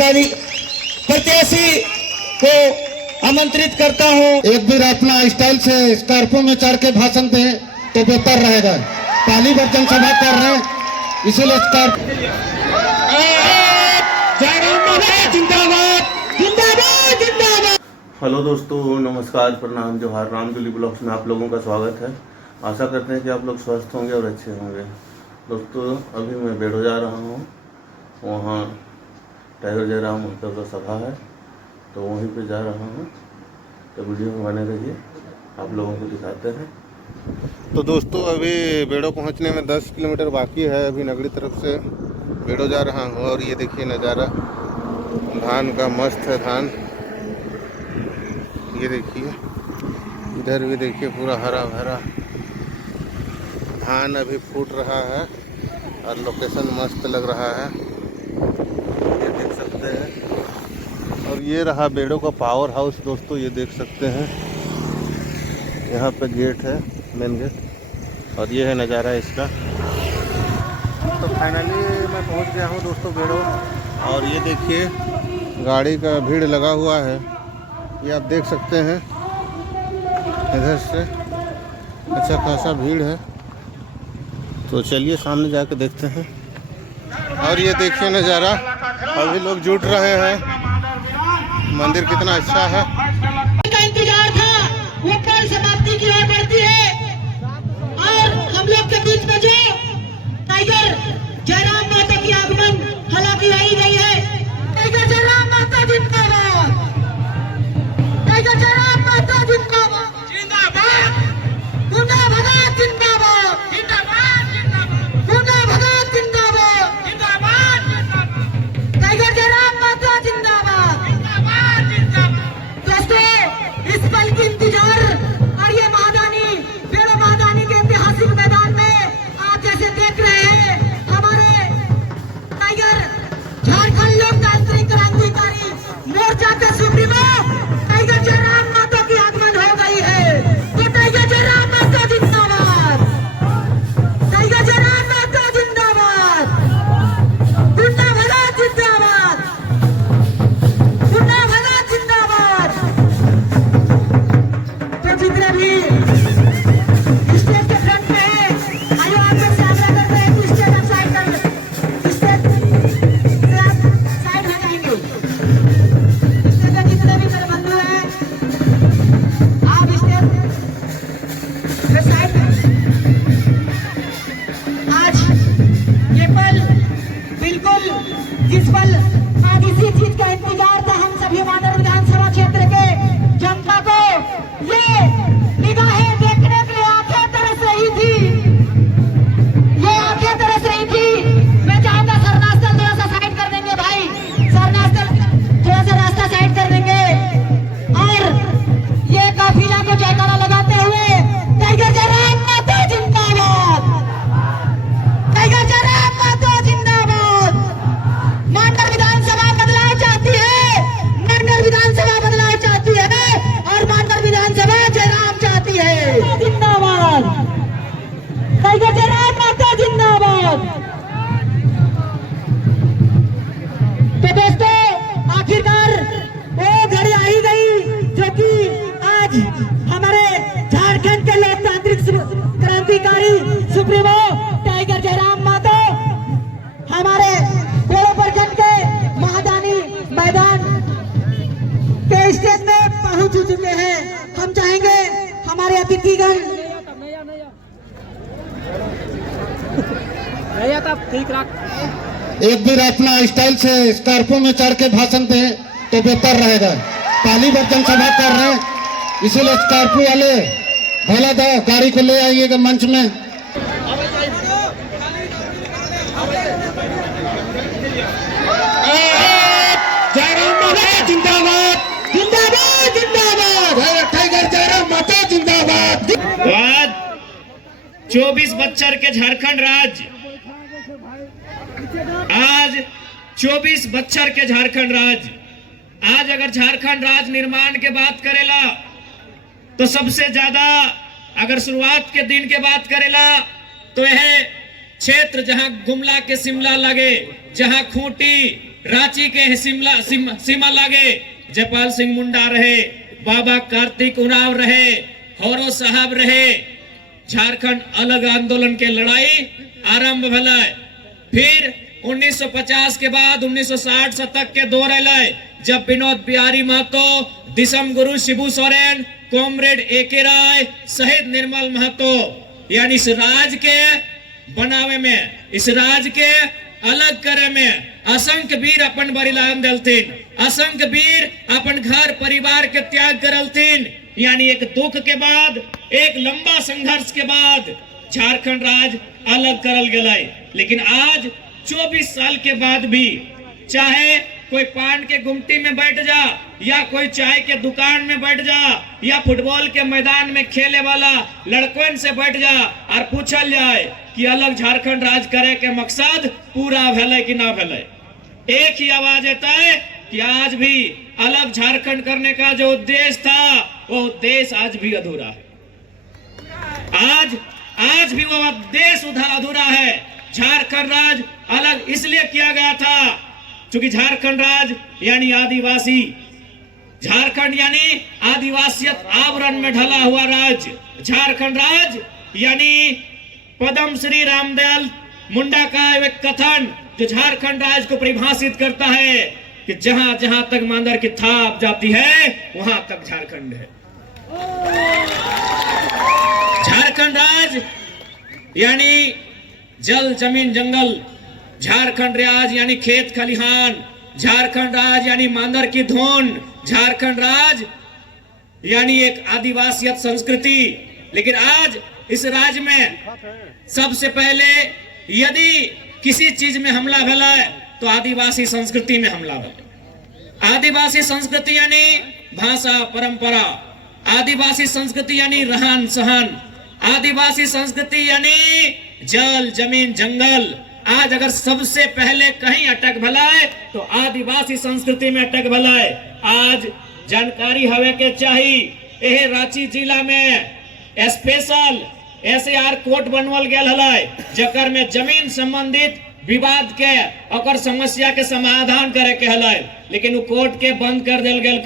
प्रत्याशी को आमंत्रित करता हूँ। एक भी अपना स्टाइल से स्कॉर्पियो में चढ़ के भाषण दे तो बेहतर रहेगा। पहली बार जनसभा कर रहे हैं, इसीलिए हेलो दोस्तों, नमस्कार, प्रणाम, जोहार। रामजुली ब्लॉग्स में आप लोगों का स्वागत है। आशा करते हैं कि आप लोग स्वस्थ होंगे और अच्छे होंगे। दोस्तों, अभी मैं बेड़ो जा रहा हूँ, वहाँ टाइगर जयराम उनका जो सभा है तो वहीं पे जा रहा हूँ। तो वीडियो में बने रहिए, आप लोगों को दिखाते हैं। तो दोस्तों, अभी बेड़ो पहुँचने में 10 किलोमीटर बाकी है। अभी नगरी तरफ से बेड़ो जा रहा हूँ और ये देखिए नज़ारा धान का मस्त है। धान ये देखिए, इधर भी देखिए पूरा हरा भरा धान अभी फूट रहा है और लोकेशन मस्त लग रहा है, ये देख सकते हैं। और ये रहा बेड़ो का पावर हाउस दोस्तों, ये देख सकते हैं। यहाँ पे गेट है, मेन गेट, और ये है नज़ारा इसका। तो फाइनली मैं पहुँच गया हूँ दोस्तों बेड़ो, और ये देखिए गाड़ी का भीड़ लगा हुआ है, ये आप देख सकते हैं। इधर से अच्छा खासा भीड़ है, तो चलिए सामने जाके देखते हैं। और ये देखिए नज़ारा, अभी लोग जुट रहे हैं। मंदिर कितना अच्छा है। का इंतजार था, वो कल समाप्ति की ओर बढ़ती है और हम लोग के बीच में जो टाइगर जयराम माता की आगमन हालांकि आई गई है। टाइगर जयराम माता जिंदाबाद, टाइगर जयराम माता जिंदाबाद, जिंदाबाद, गुंडा भगात जिंदाबाद, जिंदाबाद, गुंडा भगात जिंदाबाद, जिंदाबाद, टाइगर जयराम माता जिंदाबाद, जिंदाबाद, दोस्तों, इस पल की इंतजार और ये महादानी बेड़ो महादानी के ऐतिहासिक मैदान में आप जैसे देख रहे हैं, हमारे टाइगर झारखंड लोकतांत्रिक क्रांतिकारी मोर्चा के सुप्रीमो टाइगर जयराम माता की आगमन हो गई है। तो टाइगर जयराम माता जिंदाबाद, टाइगर जयराम माता जिंदाबाद, गुंडा भगात जिंदाबाद, गुंडा भगात जिंदाबाद। तो जितने भी स्टेज के फ्रंट में है, आइए आप लोग से आग्रह करते हैं कि स्टेज आप साइड कर, स्टेज से आप साइड हो जाएंगे। स्टेज पे जितने भी मेरे बंधु हैं, आप स्टेज पे साइड। आज ये पल बिल्कुल जिस पल आज इसी चीज का इंतजार था हम सभी मानव विधानसभा क्षेत्र के जनता को, ये निगाहें देखने के लिए आंखें तरस रही थी, ये आंखें तरस रही थी। मैं चाहूंगा सरनास्थल थोड़ा सा साइड कर देंगे भाई, सरनास्थल थोड़ा सा रास्ता साइड कर देंगे और ये काफिला को जयकारा लगाते हुए टाइगर जयराम माता जिंदाबाद, टाइगर जयराम माता जिंदाबाद। मांडर विधानसभा बदलाव चाहती है, मांडर विधानसभा बदलाव चाहती है और मांडर विधानसभा जयराम चाहती है। जिंदाबाद, टाइगर जयराम माता जिंदाबाद। तो दोस्तों, आखिरकार वो घड़ी आई गई जो कि आज हमारे झारखंड के लोकतांत्रिक क्रांतिकारी सुप्रीमो टाइगर जयराम माता हमारे बेड़ो प्रखंड के महादानी मैदान के स्टेज में पहुंच चुके हैं। हम चाहेंगे हमारे अतिथिगण एक भी अपना स्टाइल से स्कॉर्पियो में चढ़ के भाषण दे तो बेहतर रहेगा। पहली बार जनसभा कर रहे हैं, इसीलिए स्कॉर्पियो वाले भला दो गाड़ी को ले आइएगा मंच में। जयराम माता जिंदाबाद, जिंदाबाद, जिंदाबाद, टाइगर जयराम माता जिंदाबाद। आज 24 बच्चर के झारखंड राज्य, आज 24 बच्चर के झारखंड राज्य, आज अगर झारखंड राज्य निर्माण के बात करेला तो सबसे ज्यादा अगर शुरुआत के दिन के बात करेला तो यह क्षेत्र जहां गुमला के शिमला लगे, जहां खूंटी रांची के सीमा लागे जयपाल सिंह मुंडा रहे, बाबा कार्तिक उरांव रहे, हौरो साहब रहे। झारखंड अलग आंदोलन के लड़ाई आरंभ भला। फिर 1950 के बाद 1960 शतक के दौर आए, जब विनोद बिहारी महतो, दिसम गुरु शिबू सोरेन, कॉमरेड एके राय, शहीद निर्मल महतो, यानी इस राज के बनावे में, इस राज के अलग करे में असंख्य वीर अपन बलिदान दिलथिन, असंख्य वीर अपन घर परिवार के त्याग करलथिन। यानी एक दुख के बाद, एक लंबा संघर्ष के बाद झारखंड राज अलग करल गए। लेकिन आज 24 साल के बाद भी, चाहे कोई पान के गुमटी में बैठ जा, या कोई चाय के दुकान में बैठ जा, या फुटबॉल के मैदान में खेले वाला लड़कों से बैठ जा और पूछल जाए कि अलग झारखंड राज करे के मकसद पूरा भेले कि ना भेले, एक ही आवाज आता है कि आज भी अलग झारखंड करने का जो उद्देश्य था, वो उद्देश्य आज भी अधूरा है। आज भी वो उद्देश्य अधूरा है। झारखंड राज अलग इसलिए किया गया था क्योंकि झारखंड राज यानी आदिवासी, झारखंड यानी आदिवासियत आवरण में ढला हुआ राज्य। झारखंड राज यानी पद्म श्री रामदयाल मुंडा का एक कथन जो झारखंड राज को परिभाषित करता है कि जहां जहां तक मांदर की थाप जाती है वहां तक झारखंड है। झारखंड राज यानी जल जमीन जंगल, झारखंड राज यानी खेत खलिहान, झारखंड राज यानी मांदर की धुन, झारखंड राज यानी एक आदिवासियत संस्कृति। लेकिन आज इस राज्य में सबसे पहले यदि किसी चीज में हमला भला है तो आदिवासी संस्कृति में हमला भला। आदिवासी संस्कृति यानी भाषा परंपरा, आदिवासी संस्कृति यानी रहन सहन, आदिवासी संस्कृति यानी जल जमीन जंगल। आज अगर सबसे पहले कहीं अटक भला है तो आदिवासी संस्कृति में अटक भला है। आज जानकारी हवे के चाहिए, यह रांची जिला में स्पेशल SAR कोर्ट बनवल गया है, जकर में जमीन संबंधित विवाद के और समस्या के समाधान करे के हलाय। लेकिन वो कोर्ट के बंद कर दिल गल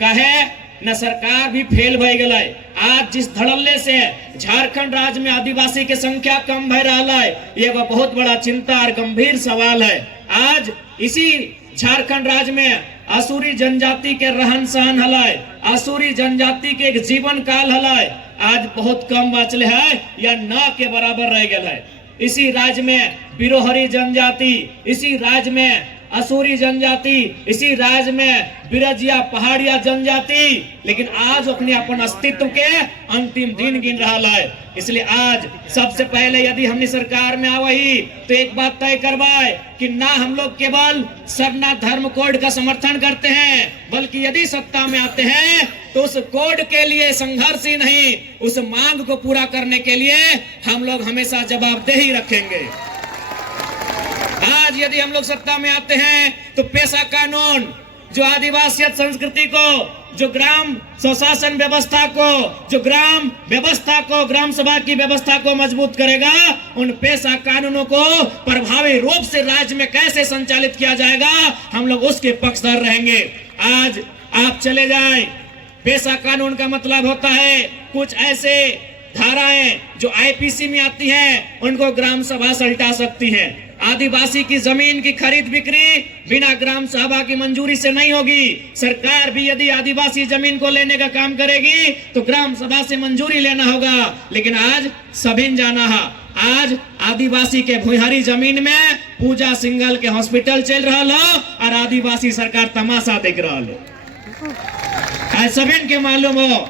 काहे न सरकार भी फेल भय गए। आज जिस धड़ल्ले से झारखंड राज्य में आदिवासी के संख्या कम भय रहा है, ये वो बहुत बड़ा चिंता और गंभीर सवाल है। आज इसी झारखंड राज्य में आसुरी जनजाति के रहन सहन हलाय, आसुरी जनजाति के एक जीवन काल हलाय आज बहुत कम बचले है या न के बराबर रह गए है। इसी राज्य में बिरोहरी जनजाति, इसी राज्य में असुरी जनजाति, इसी राज्य में बिरजिया पहाड़िया जनजाति, लेकिन आज अपने अपन अस्तित्व के अंतिम दिन गिन रहा है। इसलिए आज सबसे पहले यदि हमने सरकार में आवही तो एक बात तय करवाए कि ना हम लोग केवल सरना धर्म कोड का समर्थन करते हैं, बल्कि यदि सत्ता में आते हैं तो उस कोड के लिए संघर्ष ही नहीं, उस मांग को पूरा करने के लिए हम लोग हमेशा जवाबदेही रखेंगे। आज यदि हम लोग सत्ता में आते हैं तो पेशा कानून जो आदिवासियत संस्कृति को, जो ग्राम स्वशासन व्यवस्था को, जो ग्राम व्यवस्था को, ग्राम सभा की व्यवस्था को मजबूत करेगा, उन पेशा कानूनों को प्रभावी रूप से राज्य में कैसे संचालित किया जाएगा, हम लोग उसके पक्षधर रहेंगे। आज आप चले जाएं, पेशा कानून का मतलब होता है कुछ ऐसे धाराएं जो IPC में आती हैं, उनको ग्राम सभा सल्टा सकती हैं। आदिवासी की जमीन की खरीद बिक्री बिना ग्राम सभा की मंजूरी से नहीं होगी। सरकार भी यदि आदिवासी जमीन को लेने का काम करेगी तो ग्राम सभा से मंजूरी लेना होगा। लेकिन आज सभी जाना है, आज आदिवासी के भुइहारी जमीन में पूजा सिंघल के हॉस्पिटल चल रहा हो और आदिवासी सरकार तमाशा देख रहा हो। आज सभी के मालूम हो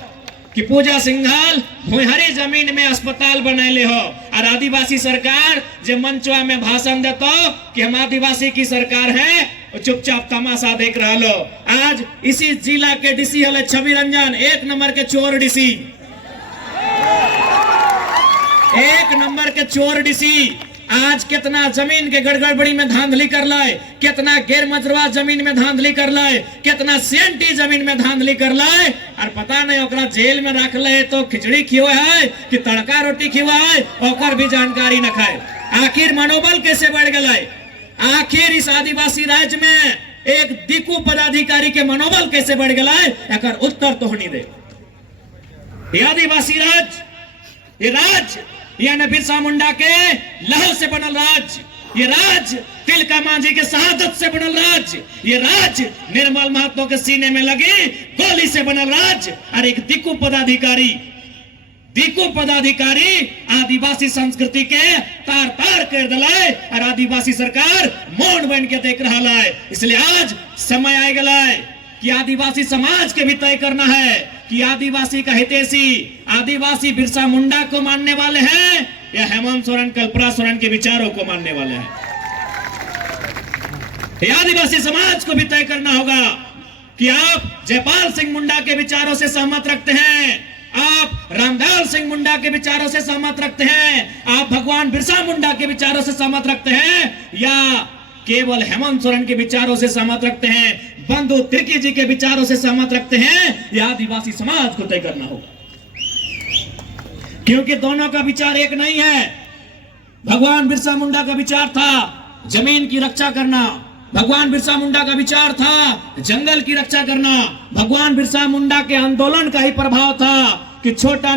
कि पूजा सिंघल भुइहारी जमीन में अस्पताल बनैले हो और आदिवासी सरकार जो मंचवा में भाषण देता कि हम आदिवासी की सरकार है, चुपचाप तमाशा देख रहा लो। आज इसी जिला के DC हले छवि रंजन, 1 नंबर के चोर DC, 1 नंबर के चोर DC। आज कितना जमीन के गड़बड़ी में धांधली कर लाए, कितना गैर मजरूआ जमीन में धांधली कर लाए, कितना CNT जमीन में धांधली कर लाए और पता नहीं ओकरा जेल में रख ले तो खिचड़ी खियो है कि तड़का रोटी खियो है, ओकर भी जानकारी न खाए। आखिर मनोबल कैसे बढ़ गए? आखिर इस आदिवासी राज्य में एक दिकू पदाधिकारी के मनोबल कैसे बढ़ गया है, एकर उत्तर तो होनी दे। ये आदिवासी राज्य, ये राज्य यानी बिरसा मुंडा के लहू से बनल राज्य, ये राज्य तिलका मांझी के शहादत से बनल राज्य, ये राज्य निर्मल महतो के सीने में लगी गोली से बनल राज्य। और एक दिकू पदाधिकारी आदिवासी संस्कृति के तार तार कर दिलाए और आदिवासी सरकार मौन बन के देख रहा है। इसलिए आज समय आ गया है कि आदिवासी समाज के भी तय करना है कि आदिवासी का हितैषी आदिवासी बिरसा मुंडा को मानने वाले हैं या हेमंत सोरेन कल्पना सोरेन के विचारों को मानने वाले हैं। ये आदिवासी समाज को भी तय करना होगा कि आप जयपाल सिंह मुंडा के विचारों से सहमत रखते हैं, आप रामदयाल सिंह मुंडा के विचारों से सहमत रखते हैं, आप भगवान बिरसा मुंडा के विचारों से सहमत रखते हैं, या केवल हेमंत सोरेन के विचारों से सहमत रखते हैं, बंधु तिर्की जी के विचारों से सहमत रखते हैं। यह आदिवासी समाज को तय करना होगा, क्योंकि दोनों का विचार एक नहीं है। भगवान बिरसा मुंडा का विचार था जमीन की रक्षा करना, भगवान बिरसा मुंडा का विचार था जंगल की रक्षा करना, भगवान बिरसा मुंडा के आंदोलन का ही प्रभाव था कि छोटा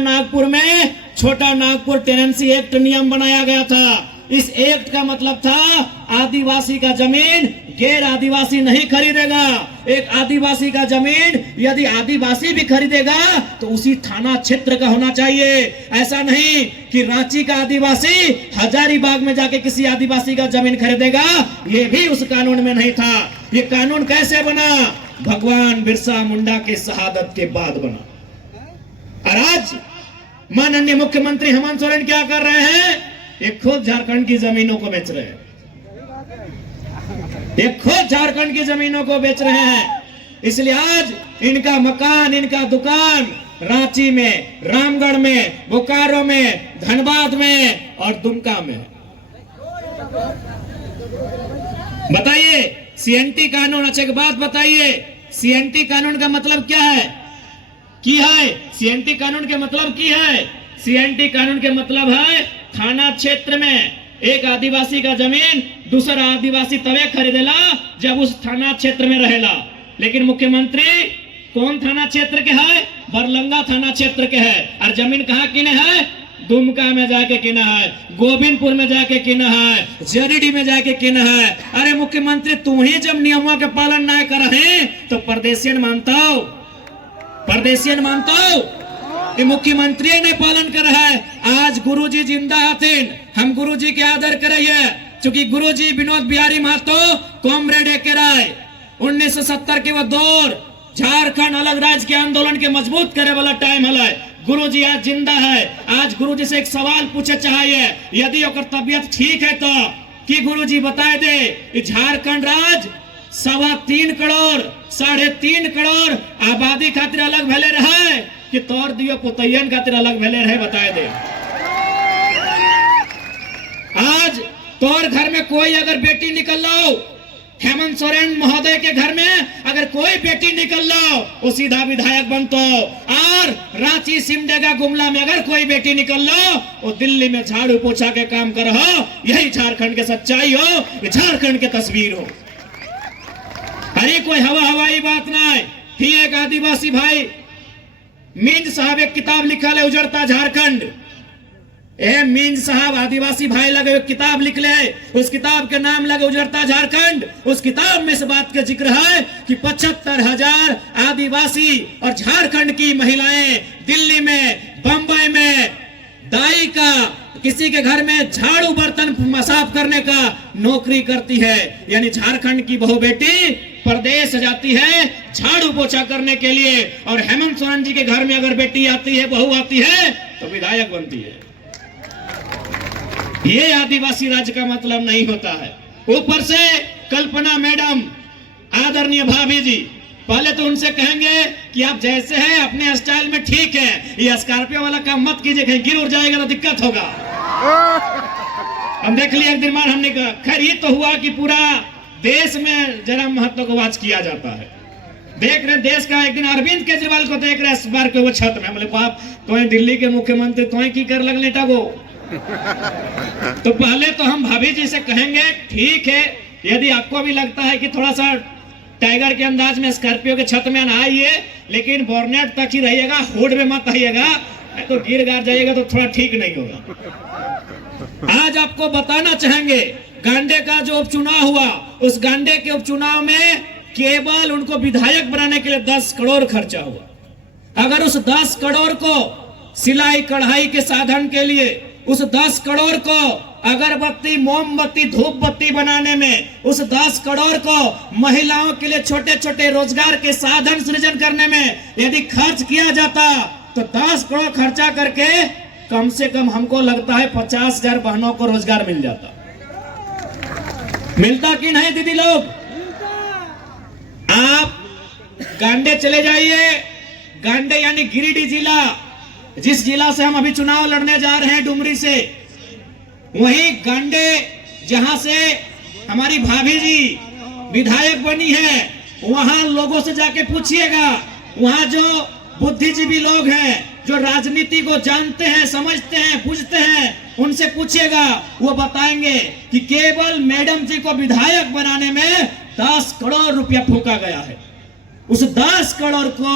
नागपुर टेनेंसी एक्ट नियम बनाया गया था। इस एक्ट का मतलब था आदिवासी का जमीन गैर आदिवासी नहीं खरीदेगा। एक आदिवासी का जमीन यदि आदिवासी भी खरीदेगा तो उसी थाना क्षेत्र का होना चाहिए। ऐसा नहीं कि रांची का आदिवासी हजारीबाग में जाके किसी आदिवासी का जमीन खरीदेगा, ये भी उस कानून में नहीं था। ये कानून कैसे बना? भगवान बिरसा मुंडा के शहादत के बाद बना। और आज माननीय मुख्यमंत्री हेमंत सोरेन क्या कर रहे हैं? ये खुद झारखंड की जमीनों को बेच रहे हैं, ये खुद झारखंड की जमीनों को बेच रहे हैं। इसलिए आज इनका मकान, इनका दुकान रांची में, रामगढ़ में, बोकारो में, धनबाद में और दुमका में। बताइए सीएनटी कानून, अच्छा एक बात बताइए, सीएनटी कानून का मतलब क्या है? सीएनटी कानून के मतलब की है? सीएनटी कानून के मतलब है थाना क्षेत्र में एक आदिवासी का जमीन दूसरा आदिवासी तवे खरीदेला जब उस थाना क्षेत्र में रहेला। लेकिन मुख्यमंत्री कौन थाना क्षेत्र के है? बरलंगा थाना क्षेत्र के है। और जमीन कहाँ किने है? दुमका में जाके किना है, गोविंदपुर में जाके किना है, जरीडी में जाके किना है। अरे मुख्यमंत्री तू ही जब नियमों के पालन ना कर रहे तो परदेशियन मानता हो, परदेशियन मानता हो। ये मुख्यमंत्री ने पालन कर रहा है। आज गुरुजी जिंदा हथिन, हम गुरुजी के आदर करिए, क्योंकि गुरुजी विनोद बिहारी महतो कॉमरेड के राय 1970 के वो दौर झारखंड अलग राज्य के आंदोलन के मजबूत करे वाला टाइम है। गुरुजी आज जिंदा है। आज गुरुजी से एक सवाल पूछे चाहिए, यदि ओकर तबियत ठीक है तो कि गुरुजी बताए दे झारखंड राज्य 3.25 करोड़ 3.5 करोड़ आबादी खातिर अलग भले रहे कि तोर दियो पुतैयन खातिर अलग भले रहे, बताए दे। आज तोर घर में कोई अगर बेटी निकल लो, हेमंत सोरेन महोदय के घर में अगर कोई बेटी निकल लो वो सीधा विधायक बनतो। और रांची सिमडेगा गुमला में अगर कोई बेटी निकल लो वो दिल्ली में झाड़ू पोछा के काम कर हो। यही झारखंड के सच्चाई हो, ये झारखंड के तस्वीर हो। अरे कोई हवाई बात ना है। ही एक आदिवासी भाई मींज साहब एक किताब लिखा है उजड़ता झारखंड। मींज साहब आदिवासी भाई लगे एक किताब लिख ले, उस किताब के नाम लगे उजड़ता झारखंड। उस किताब में इस बात का जिक्र है कि 75,000 आदिवासी और झारखंड की महिलाएं दिल्ली में, बंबई में दाई का, किसी के घर में झाड़ू बर्तन साफ करने का नौकरी करती है। यानी झारखंड की बहू बेटी प्रदेश जाती है झाड़ू पोछा करने के लिए, और हेमंत सोरेन जी के घर में अगर बेटी आती है, बहू आती है तो विधायक बनती है। ये आदिवासी राज्य का मतलब नहीं होता है। ऊपर से कल्पना मैडम, आदरणीय भाभी जी, पहले तो उनसे कहेंगे कि आप जैसे हैं अपने स्टाइल में ठीक है, ये स्कॉर्पियो वाला काम मत कीजिए, कहीं गिर उड़ जाएगा तो दिक्कत होगा। हम देख लिया एक दिन मान हमने कहा, खैर ये तो हुआ कि पूरा देश में जरा महत्व को वाच किया जाता है। देख रहे देश का, एक दिन अरविंद केजरीवाल को देख रहे इस बार के वो छत में, बोले बाप तो दिल्ली के मुख्यमंत्री तो की कर लगने टागो। तो पहले तो हम भाभी जी से कहेंगे ठीक है यदि आपको भी लगता है कि थोड़ा सा टाइगर के अंदाज में स्कॉर्पियो के छत में ना आइए, लेकिन बोर्नेट तक ही रहिएगा, हुड में मत आइएगा, नहीं तो गिर गार जाइएगा तो थोड़ा ठीक नहीं होगा। आज आपको बताना चाहेंगे गांडे का जो उपचुनाव हुआ, उस गांडे के उपचुनाव में केवल उनको विधायक बनाने के लिए 10 करोड़ खर्चा हुआ। अगर उस 10 करोड़ को सिलाई कढ़ाई के साधन के लिए, उस 10 करोड़ को अगरबत्ती मोमबत्ती धूप बत्ती बनाने में, उस 10 करोड़ को महिलाओं के लिए छोटे छोटे रोजगार के साधन सृजन करने में यदि खर्च किया जाता तो 10 करोड़ खर्चा करके कम से कम हमको लगता है 50,000 बहनों को रोजगार मिल जाता। मिलता कि नहीं दीदी लोग? आप गांडे चले जाइए, गांडे यानी गिरिडीह जिला, जिस जिला से हम अभी चुनाव लड़ने जा रहे हैं डुमरी से, वही गांडे जहां से हमारी भाभी जी विधायक बनी है, वहां लोगों से जाके पूछिएगा, वहां जो बुद्धिजीवी लोग हैं, जो राजनीति को जानते हैं, समझते हैं, पूछते हैं, उनसे पूछिएगा, वो बताएंगे कि केवल मैडम जी को विधायक बनाने में 10 करोड़ रुपया फूका गया है। उस 10 करोड़ को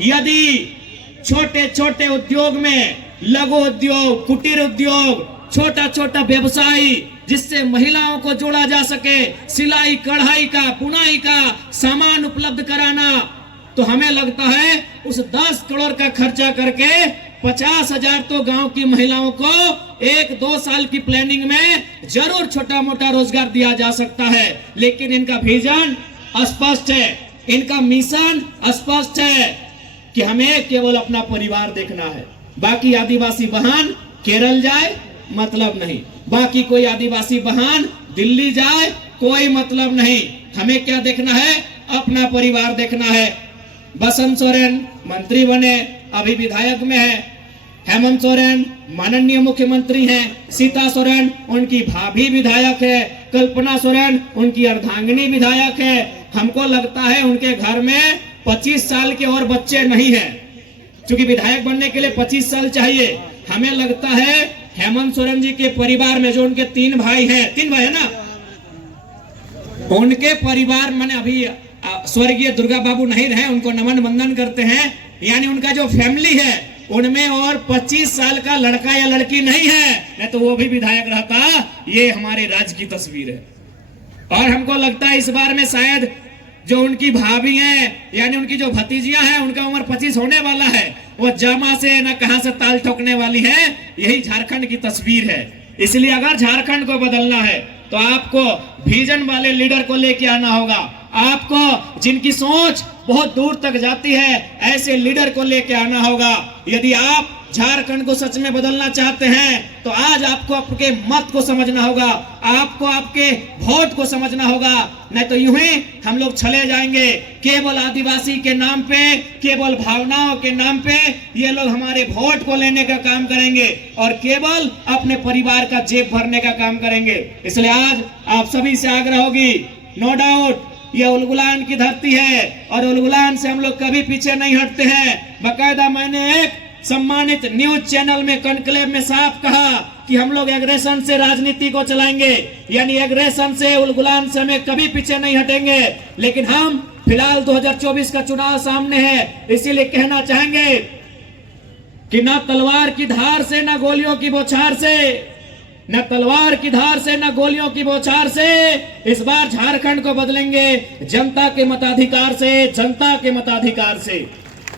यदि छोटे छोटे उद्योग में, लघु उद्योग, कुटीर उद्योग, छोटा छोटा व्यवसायी जिससे महिलाओं को जोड़ा जा सके, सिलाई कढ़ाई का, बुनाई का सामान उपलब्ध कराना, तो हमें लगता है उस 10 करोड़ का खर्चा करके 50,000 तो गांव की महिलाओं को 1-2 साल की प्लानिंग में जरूर छोटा मोटा रोजगार दिया जा सकता है। लेकिन इनका विजन स्पष्ट है, इनका मिशन स्पष्ट है कि हमें केवल अपना परिवार देखना है। बाकी आदिवासी बहन केरल जाए मतलब नहीं, बाकी कोई आदिवासी बहन दिल्ली जाए कोई मतलब नहीं। हमें क्या देखना है? अपना परिवार देखना है। बसंत सोरेन मंत्री बने, अभी विधायक में है। हेमंत सोरेन माननीय मुख्यमंत्री हैं। सीता सोरेन उनकी भाभी विधायक है। कल्पना सोरेन उनकी अर्धांगिनी विधायक है। हमको लगता है उनके घर में 25 साल के और बच्चे नहीं हैं, क्योंकि विधायक बनने के लिए 25 साल चाहिए। हमें लगता है हेमंत सोरेन जी के परिवार में जो उनके 3 भाई हैं, 3 भाई है ना, उनके परिवार मैंने अभी स्वर्गीय दुर्गा बाबू नहीं रहे, उनको नमन वंदन करते हैं, यानी उनका जो फैमिली है उनमें और 25 साल का लड़का या लड़की नहीं है, नहीं तो वो भी विधायक रहता। ये हमारे राज्य की तस्वीर है। और हमको लगता है इस बार में शायद जो उनकी भाभी हैं, यानी उनकी जो भतीजियां हैं, उनका उम्र 25 होने वाला है, वो जमा से न कहां से ताल ठोकने वाली है। यही झारखंड की तस्वीर है। इसलिए अगर झारखंड को बदलना है तो आपको विजन वाले लीडर को लेके आना होगा। आपको जिनकी सोच बहुत दूर तक जाती है, ऐसे लीडर को लेके आना होगा। यदि आप झारखंड को सच में बदलना चाहते हैं तो आज आपको आपके मत को समझना होगा, आपको आपके वोट को समझना होगा। नहीं तो यूं ही हम लोग चले जाएंगे केवल आदिवासी के नाम पे, केवल भावनाओं के नाम पे ये लोग हमारे वोट को लेने का काम करेंगे और केवल अपने परिवार का जेब भरने का काम करेंगे। इसलिए आज आप सभी से आग्रह होगी, नो डाउट ये उलगुलान की धरती है और उलगुलान से हम लोग कभी पीछे नहीं हटते हैं। बाकायदा मैंने एक सम्मानित न्यूज चैनल में कॉन्क्लेव में साफ कहा कि हम लोग एग्रेशन से राजनीति को चलाएंगे, यानी एग्रेशन से, उलगुलान से हमें कभी पीछे नहीं हटेंगे। लेकिन हम फिलहाल 2024 का चुनाव सामने है, इसीलिए कहना चाहेंगे कि ना तलवार की धार से, ना गोलियों की बौछार से, न तलवार की धार से, न गोलियों की बौछार से इस बार झारखंड को बदलेंगे जनता के मताधिकार से, जनता के मताधिकार से।